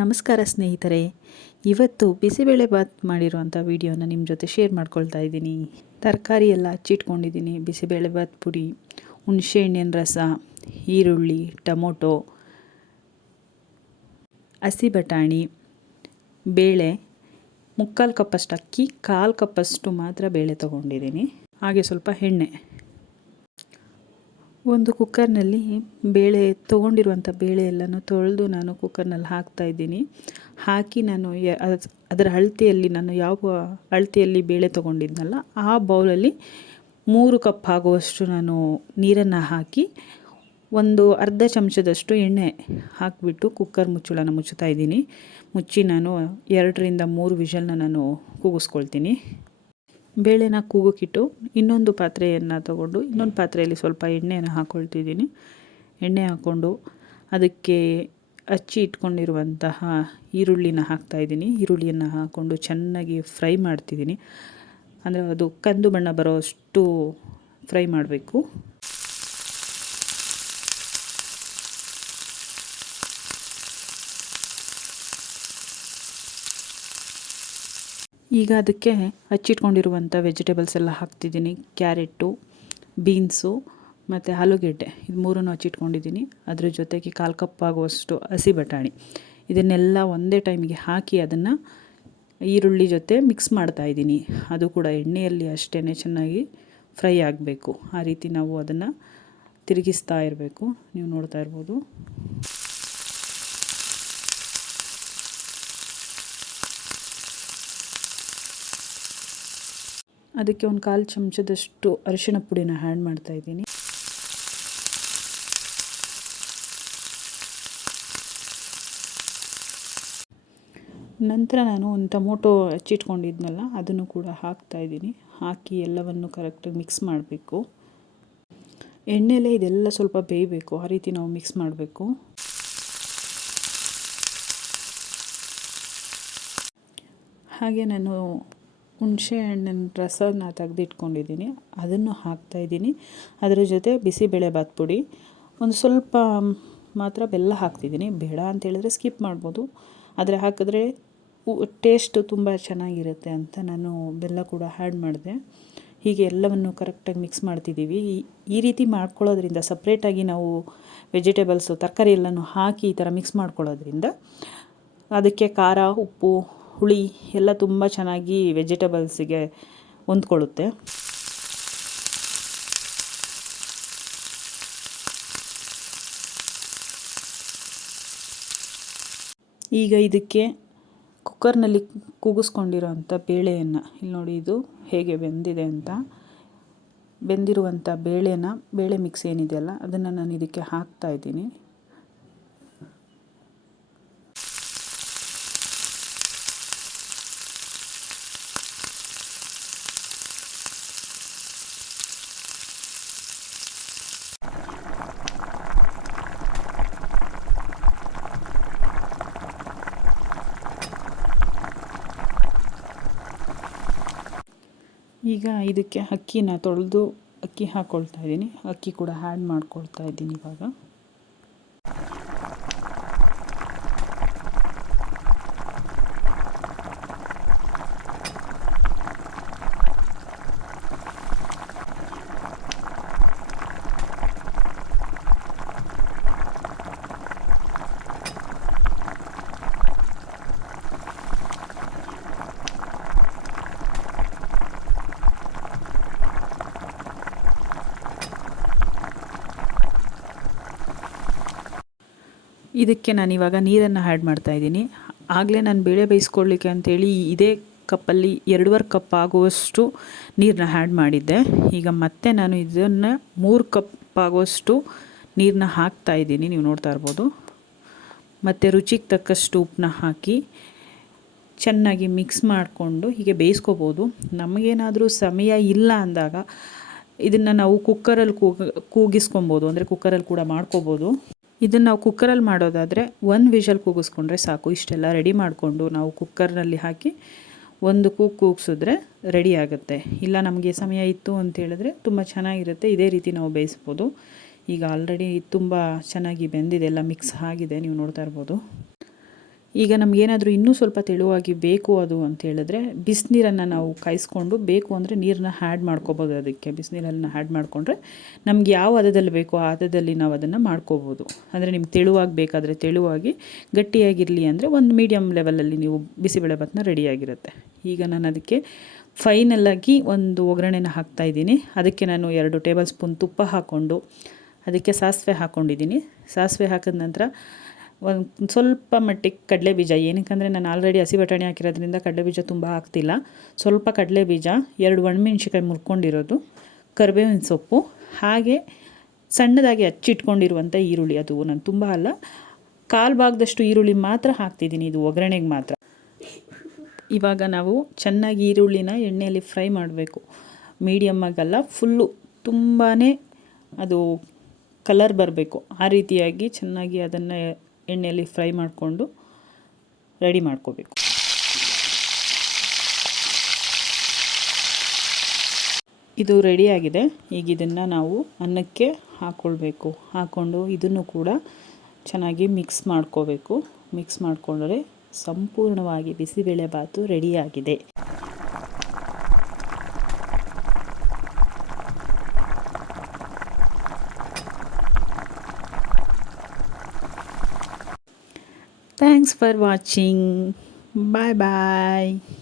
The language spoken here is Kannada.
ನಮಸ್ಕಾರ ಸ್ನೇಹಿತರೆ, ಇವತ್ತು ಬಿಸಿಬೇಳೆಬಾತ್ ಮಾಡಿರುವಂಥ ವಿಡಿಯೋನ ನಿಮ್ಮ ಜೊತೆ ಶೇರ್ ಮಾಡ್ಕೊಳ್ತಾ ಇದ್ದೀನಿ. ತರಕಾರಿ ಎಲ್ಲ ಹಚ್ಚಿಟ್ಕೊಂಡಿದ್ದೀನಿ. ಬಿಸಿಬೇಳೆಬಾತ್ ಪುಡಿ, ಹುಣಸೆಹಣ್ಣಿನ ರಸ, ಈರುಳ್ಳಿ, ಟೊಮೊಟೊ, ಹಸಿ ಬಟಾಣಿ, ಬೇಳೆ, 3/4 ಕಪ್ಪಷ್ಟು ಅಕ್ಕಿ, 1/4 ಕಪ್ಪಷ್ಟು ಮಾತ್ರ ಬೇಳೆ ತೊಗೊಂಡಿದ್ದೀನಿ. ಹಾಗೆ ಸ್ವಲ್ಪ ಎಣ್ಣೆ. ಒಂದು ಕುಕ್ಕರ್ನಲ್ಲಿ ಬೇಳೆ ತೊಗೊಂಡಿರುವಂಥ ಬೇಳೆ ಎಲ್ಲನೂ ತೊಳೆದು ನಾನು ಕುಕ್ಕರ್ನಲ್ಲಿ ಹಾಕ್ತಾಯಿದ್ದೀನಿ. ಹಾಕಿ ನಾನು ಅದರ ಅಳತೆಯಲ್ಲಿ ನಾನು ಯಾವ ಅಳತೆಯಲ್ಲಿ ಬೇಳೆ ತೊಗೊಂಡಿದ್ನಲ್ಲ ಆ ಬೌಲಲ್ಲಿ 3 ಕಪ್ ಆಗುವಷ್ಟು ನಾನು ನೀರನ್ನು ಹಾಕಿ ಒಂದು ಅರ್ಧ ಚಮಚದಷ್ಟು ಎಣ್ಣೆ ಹಾಕಿಬಿಟ್ಟು ಕುಕ್ಕರ್ ಮುಚ್ಚಳನ ಮುಚ್ಚುತ್ತಾ ಇದ್ದೀನಿ. ಮುಚ್ಚಿ ನಾನು 2ರಿಂದ 3 ವಿಷಲ್ನ ನಾನು ಕೂಗಿಸ್ಕೊಳ್ತೀನಿ. ಬೇಳೆನ ಕೂಗೋಕ್ಕಿಟ್ಟು ಇನ್ನೊಂದು ಪಾತ್ರೆಯನ್ನು ತಗೊಂಡು ಇನ್ನೊಂದು ಪಾತ್ರೆಯಲ್ಲಿ ಸ್ವಲ್ಪ ಎಣ್ಣೆಯನ್ನು ಹಾಕ್ಕೊಳ್ತಿದ್ದೀನಿ. ಎಣ್ಣೆ ಹಾಕ್ಕೊಂಡು ಅದಕ್ಕೆ ಹಚ್ಚಿ ಇಟ್ಕೊಂಡಿರುವಂತಹ ಈರುಳ್ಳಿನ ಹಾಕ್ತಾಯಿದ್ದೀನಿ. ಈರುಳ್ಳಿಯನ್ನು ಹಾಕ್ಕೊಂಡು ಚೆನ್ನಾಗಿ ಫ್ರೈ ಮಾಡ್ತಿದ್ದೀನಿ. ಅಂದರೆ ಅದು ಕಂದು ಬಣ್ಣ ಬರೋಷ್ಟು ಫ್ರೈ ಮಾಡಬೇಕು. ಈಗ ಅದಕ್ಕೆ ಹಚ್ಚಿಟ್ಕೊಂಡಿರುವಂಥ ವೆಜಿಟೇಬಲ್ಸ್ ಎಲ್ಲ ಹಾಕ್ತಿದ್ದೀನಿ. ಕ್ಯಾರೆಟು, ಬೀನ್ಸು ಮತ್ತು ಆಲೂಗೆಡ್ಡೆ, ಇದು 3 ಹಚ್ಚಿಟ್ಕೊಂಡಿದ್ದೀನಿ. ಅದ್ರ ಜೊತೆಗೆ 1/4 ಕಪ್ ಆಗುವಷ್ಟು ಹಸಿ ಬಟಾಣಿ, ಇದನ್ನೆಲ್ಲ ಒಂದೇ ಟೈಮಿಗೆ ಹಾಕಿ ಅದನ್ನು ಈರುಳ್ಳಿ ಜೊತೆ ಮಿಕ್ಸ್ ಮಾಡ್ತಾಯಿದ್ದೀನಿ. ಅದು ಕೂಡ ಎಣ್ಣೆಯಲ್ಲಿ ಅಷ್ಟೇ ಚೆನ್ನಾಗಿ ಫ್ರೈ ಆಗಬೇಕು. ಆ ರೀತಿ ನಾವು ಅದನ್ನು ತಿರುಗಿಸ್ತಾ ಇರಬೇಕು. ನೀವು ನೋಡ್ತಾ ಇರ್ಬೋದು. ಅದಕ್ಕೆ ಒಂದು 1/4 ಚಮಚದಷ್ಟು ಅರಿಶಿಣ ಪುಡಿನ ಆ್ಯಡ್ ಮಾಡ್ತಾಯಿದ್ದೀನಿ. ನಂತರ ನಾನು ಒಂದು ಟೊಮೊಟೊ ಹಚ್ಚಿಟ್ಕೊಂಡಿದ್ನಲ್ಲ ಅದನ್ನು ಕೂಡ ಹಾಕ್ತಾಯಿದ್ದೀನಿ. ಹಾಕಿ ಎಲ್ಲವನ್ನು ಕರೆಕ್ಟಾಗಿ ಮಿಕ್ಸ್ ಮಾಡಬೇಕು. ಎಣ್ಣೆಲೇ ಇದೆಲ್ಲ ಸ್ವಲ್ಪ ಬೇಯಬೇಕು, ಆ ರೀತಿ ನಾವು ಮಿಕ್ಸ್ ಮಾಡಬೇಕು. ಹಾಗೆ ನಾನು ಹುಣಸೆ ಹಣ್ಣಿನ ರಸನ ತೆಗೆದಿಟ್ಕೊಂಡಿದ್ದೀನಿ, ಅದನ್ನು ಹಾಕ್ತಾಯಿದ್ದೀನಿ. ಅದರ ಜೊತೆ ಬಿಸಿಬೇಳೆಬಾತ್ ಪುಡಿ, ಒಂದು ಸ್ವಲ್ಪ ಮಾತ್ರ ಬೆಲ್ಲ ಹಾಕ್ತಿದ್ದೀನಿ. ಬೇಡ ಅಂತೇಳಿದ್ರೆ ಸ್ಕಿಪ್ ಮಾಡ್ಬೋದು, ಆದರೆ ಹಾಕಿದ್ರೆ ಟೇಸ್ಟು ತುಂಬ ಚೆನ್ನಾಗಿರುತ್ತೆ ಅಂತ ನಾನು ಬೆಲ್ಲ ಕೂಡ ಆ್ಯಡ್ ಮಾಡಿದೆ. ಹೀಗೆ ಎಲ್ಲವನ್ನು ಕರೆಕ್ಟಾಗಿ ಮಿಕ್ಸ್ ಮಾಡ್ತಿದ್ದೀವಿ. ಈ ರೀತಿ ಮಾಡ್ಕೊಳ್ಳೋದ್ರಿಂದ ಸಪ್ರೇಟಾಗಿ ನಾವು ವೆಜಿಟೇಬಲ್ಸು ತರಕಾರಿ ಎಲ್ಲನೂ ಹಾಕಿ ಈ ಥರ ಮಿಕ್ಸ್ ಮಾಡ್ಕೊಳ್ಳೋದ್ರಿಂದ ಅದಕ್ಕೆ ಖಾರ, ಉಪ್ಪು, ಹುಳಿ ಎಲ್ಲ ತುಂಬ ಚೆನ್ನಾಗಿ ವೆಜಿಟೇಬಲ್ಸಿಗೆ ಹೊಂದ್ಕೊಳ್ಳುತ್ತೆ. ಈಗ ಇದಕ್ಕೆ ಕುಕ್ಕರ್ನಲ್ಲಿ ಕೂಗಿಸ್ಕೊಂಡಿರೋಂಥ ಬೇಳೆಯನ್ನು ಇಲ್ಲಿ ನೋಡಿ, ಇದು ಹೇಗೆ ಬೆಂದಿದೆ ಅಂತ. ಬೆಂದಿರುವಂಥ ಬೇಳೆ ಮಿಕ್ಸ್ ಏನಿದೆಯಲ್ಲ ಅದನ್ನು ನಾನು ಇದಕ್ಕೆ ಹಾಕ್ತಾಯಿದ್ದೀನಿ. ಈಗ ಇದಕ್ಕೆ ಅಕ್ಕಿನ ತೊಳೆದು ಅಕ್ಕಿ ಹಾಕ್ಕೊಳ್ತಾ ಇದ್ದೀನಿ. ಅಕ್ಕಿ ಕೂಡ ಆ್ಯಡ್ ಮಾಡ್ಕೊಳ್ತಾ ಇದ್ದೀನಿ ಇವಾಗ. ಇದಕ್ಕೆ ನಾನಿವಾಗ ನೀರನ್ನು ಆ್ಯಡ್ ಮಾಡ್ತಾಯಿದ್ದೀನಿ. ಆಗಲೇ ನಾನು ಬೇಳೆ ಬೇಯಿಸ್ಕೊಳ್ಳಿಕ್ಕೆ ಅಂಥೇಳಿ ಇದೇ ಕಪ್ಪಲ್ಲಿ 2.5 ಕಪ್ ಆಗುವಷ್ಟು ನೀರನ್ನ ಆ್ಯಡ್ ಮಾಡಿದ್ದೆ. ಈಗ ಮತ್ತೆ ನಾನು ಇದನ್ನು 3 ಕಪ್ ಆಗುವಷ್ಟು ನೀರನ್ನ ಹಾಕ್ತಾಯಿದ್ದೀನಿ, ನೀವು ನೋಡ್ತಾ ಇರ್ಬೋದು. ಮತ್ತು ರುಚಿಗೆ ತಕ್ಕಷ್ಟು ಉಪ್ಪನ್ನ ಹಾಕಿ ಚೆನ್ನಾಗಿ ಮಿಕ್ಸ್ ಮಾಡಿಕೊಂಡು ಹೀಗೆ ಬೇಯಿಸ್ಕೋಬೋದು. ನಮಗೇನಾದರೂ ಸಮಯ ಇಲ್ಲ ಅಂದಾಗ ಇದನ್ನು ನಾವು ಕುಕ್ಕರಲ್ಲಿ ಕೂಗಿಸ್ಕೊಬೋದು, ಅಂದರೆ ಕುಕ್ಕರಲ್ಲಿ ಕೂಡ ಮಾಡ್ಕೋಬೋದು. ಇದನ್ನು ನಾವು ಕುಕ್ಕರಲ್ಲಿ ಮಾಡೋದಾದರೆ 1 ವಿಷಲ್ ಕೂಗಿಸ್ಕೊಂಡ್ರೆ ಸಾಕು. ಇಷ್ಟೆಲ್ಲ ರೆಡಿ ಮಾಡಿಕೊಂಡು ನಾವು ಕುಕ್ಕರ್ನಲ್ಲಿ ಹಾಕಿ 1 ಕೂಗಿಸಿದ್ರೆ ರೆಡಿ ಆಗುತ್ತೆ. ಇಲ್ಲ ನಮಗೆ ಸಮಯ ಇತ್ತು ಅಂತೇಳಿದ್ರೆ ತುಂಬ ಚೆನ್ನಾಗಿರುತ್ತೆ. ಇದೇ ರೀತಿ ನಾವು ಬೇಯಿಸ್ಬೋದು. ಈಗ ಆಲ್ರೆಡಿ ತುಂಬ ಚೆನ್ನಾಗಿ ಬೆಂದಿದೆ, ಎಲ್ಲ ಮಿಕ್ಸ್ ಆಗಿದೆ, ನೀವು ನೋಡ್ತಾ ಇರ್ಬೋದು. ಈಗ ನಮಗೇನಾದರೂ ಇನ್ನೂ ಸ್ವಲ್ಪ ತೆಳುವಾಗಿ ಬೇಕು ಅದು ಅಂತ ಹೇಳಿದ್ರೆ ಬಿಸಿನೀರನ್ನು ನಾವು ಕಾಯಿಸ್ಕೊಂಡು, ಬೇಕು ಅಂದರೆ ನೀರನ್ನ ಆ್ಯಡ್ ಮಾಡ್ಕೋಬೋದು. ಅದಕ್ಕೆ ಬಿಸಿನೀರನ್ನು ಆ್ಯಡ್ ಮಾಡಿಕೊಂಡ್ರೆ ನಮ್ಗೆ ಯಾವ ಹದದಲ್ಲಿ ಬೇಕೋ ಆ ಹದದಲ್ಲಿ ನಾವು ಅದನ್ನು ಮಾಡ್ಕೋಬೋದು. ಅಂದರೆ ನಿಮ್ಗೆ ತೆಳುವಾಗಿ ಬೇಕಾದರೆ ತೆಳುವಾಗಿ, ಗಟ್ಟಿಯಾಗಿರಲಿ ಅಂದರೆ ಒಂದು ಮೀಡಿಯಮ್ ಲೆವೆಲಲ್ಲಿ ನೀವು ಬಿಸಿಬೇಳೆಭಾತನ್ನ ರೆಡಿಯಾಗಿರುತ್ತೆ. ಈಗ ನಾನು ಅದಕ್ಕೆ ಫೈನಲಾಗಿ ಒಂದು ಒಗ್ಗರಣೆನ ಹಾಕ್ತಾಯಿದ್ದೀನಿ. ಅದಕ್ಕೆ ನಾನು 2 ಟೇಬಲ್ ಸ್ಪೂನ್ ತುಪ್ಪ ಹಾಕ್ಕೊಂಡು ಅದಕ್ಕೆ ಸಾಸಿವೆ ಹಾಕ್ಕೊಂಡಿದ್ದೀನಿ. ಸಾಸಿವೆ ಹಾಕಿದ ನಂತರ ಒಂದು ಸ್ವಲ್ಪ ಮಟ್ಟಿಗೆ ಕಡಲೆಬೀಜ, ಏನಕ್ಕಂದರೆ ನಾನು ಆಲ್ರೆಡಿ ಹಸಿ ಬಟಾಣಿ ಹಾಕಿರೋದ್ರಿಂದ ಕಡಲೆಬೀಜ ತುಂಬ ಹಾಕ್ತಿಲ್ಲ. ಸ್ವಲ್ಪ ಕಡಲೆಬೀಜ, 2 ಒಣಮೆಣ್ಸಿಕಾಯಿ ಮುರ್ಕೊಂಡಿರೋದು, ಕರಿಬೇವಿನ ಸೊಪ್ಪು, ಹಾಗೆ ಸಣ್ಣದಾಗಿ ಹಚ್ಚಿಟ್ಕೊಂಡಿರುವಂಥ ಈರುಳ್ಳಿ. ಅದು ನಾನು ತುಂಬ ಅಲ್ಲ, 1/4 ಭಾಗದಷ್ಟು ಈರುಳ್ಳಿ ಮಾತ್ರ ಹಾಕ್ತಿದ್ದೀನಿ, ಇದು ಒಗ್ಗರಣೆಗೆ ಮಾತ್ರ. ಇವಾಗ ನಾವು ಚೆನ್ನಾಗಿ ಈರುಳ್ಳಿನ ಎಣ್ಣೆಯಲ್ಲಿ ಫ್ರೈ ಮಾಡಬೇಕು. ಮೀಡಿಯಮ್ಮಾಗಲ್ಲ, ಫುಲ್ಲು ತುಂಬಾ ಅದು ಕಲರ್ ಬರಬೇಕು. ಆ ರೀತಿಯಾಗಿ ಚೆನ್ನಾಗಿ ಅದನ್ನು ಎಣ್ಣೆಯಲ್ಲಿ ಫ್ರೈ ಮಾಡಿಕೊಂಡು ರೆಡಿ ಮಾಡ್ಕೋಬೇಕು. ಇದು ರೆಡಿಯಾಗಿದೆ. ಈಗ ಇದನ್ನು ನಾವು ಅನ್ನಕ್ಕೆ ಹಾಕ್ಕೊಳ್ಬೇಕು. ಹಾಕ್ಕೊಂಡು ಇದನ್ನು ಕೂಡ ಚೆನ್ನಾಗಿ ಮಿಕ್ಸ್ ಮಾಡ್ಕೋಬೇಕು. ಮಿಕ್ಸ್ ಮಾಡಿಕೊಂಡ್ರೆ ಸಂಪೂರ್ಣವಾಗಿ ಬಿಸಿಬೇಳೆಭಾತು ರೆಡಿಯಾಗಿದೆ. Thanks for watching. Bye bye.